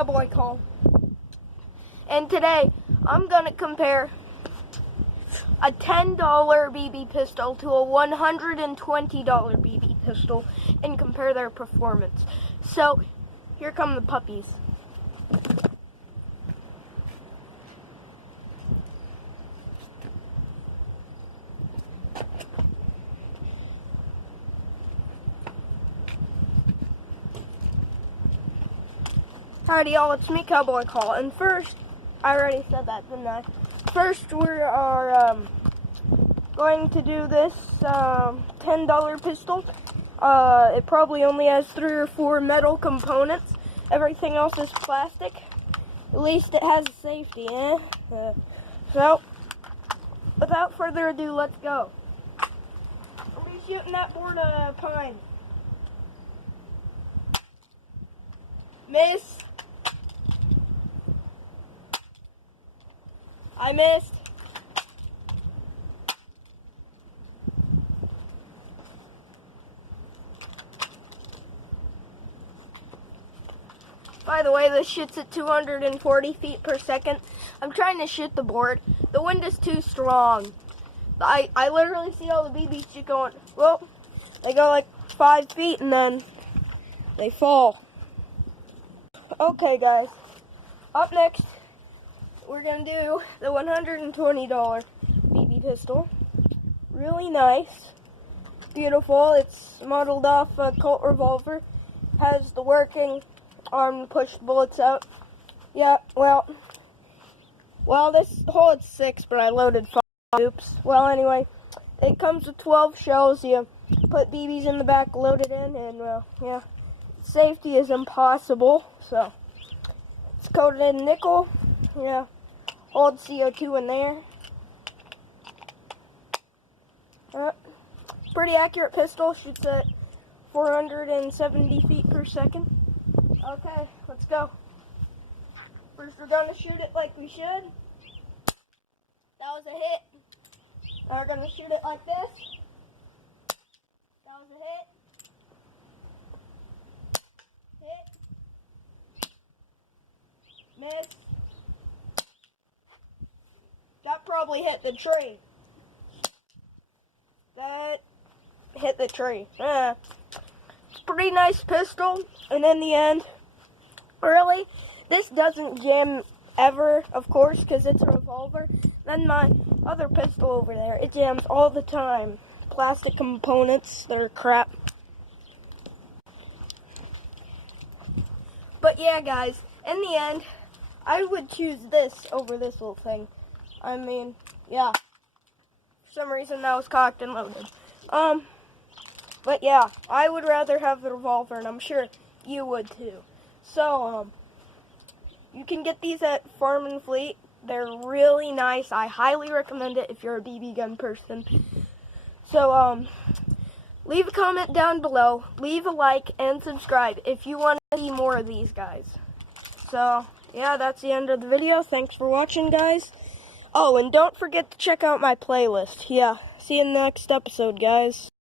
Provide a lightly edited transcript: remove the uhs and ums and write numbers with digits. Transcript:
Cowboy Call. And today, I'm going to compare a $10 BB pistol to a $120 BB pistol and compare their performance. So, here come the puppies. Howdy y'all, it's me, Cowboy Call. And first, I already said that, didn't I? First, we are going to do this $10 pistol. It probably only has 3 or 4 metal components. Everything else is plastic. At least it has safety, eh? So, without further ado, let's go. I'll be shooting that board of pine. Miss. I missed. By the way, this shoots at 240 feet per second. I'm trying to shoot the board. The wind is too strong. I literally see all the BBs just going, well, they go like 5 feet and then they fall. Okay, guys. Up next, we're going to do the $120 BB pistol. Really nice. Beautiful. It's modeled off a Colt revolver. Has the working arm to push the bullets out. Yeah, well, this holds 6, but I loaded 5. Oops. Well, anyway, it comes with 12 shells. You put BBs in the back, load it in, and, well, yeah. Safety is impossible, so it's coated in nickel. Yeah. Holds CO2 in there. Pretty accurate pistol. Shoots at 470 feet per second. Okay, let's go. First, we're going to shoot it like we should. That was a hit. Now we're going to shoot it like this. That was a hit. Hit. Miss. That probably hit the tree. That hit the tree. It's a pretty nice pistol. And in the end, really, this doesn't jam ever, of course, because it's a revolver. Then my other pistol over there, it jams all the time. Plastic components, they're crap. But yeah, guys, in the end, I would choose this over this little thing. I mean, yeah. For some reason, that was cocked and loaded. But yeah, I would rather have the revolver, and I'm sure you would too. So, you can get these at Farm and Fleet. They're really nice. I highly recommend it if you're a BB gun person. So, leave a comment down below. Leave a like and subscribe if you want to see more of these guys. So, yeah, that's the end of the video. Thanks for watching, guys. Oh, and don't forget to check out my playlist. Yeah, see you in the next episode, guys.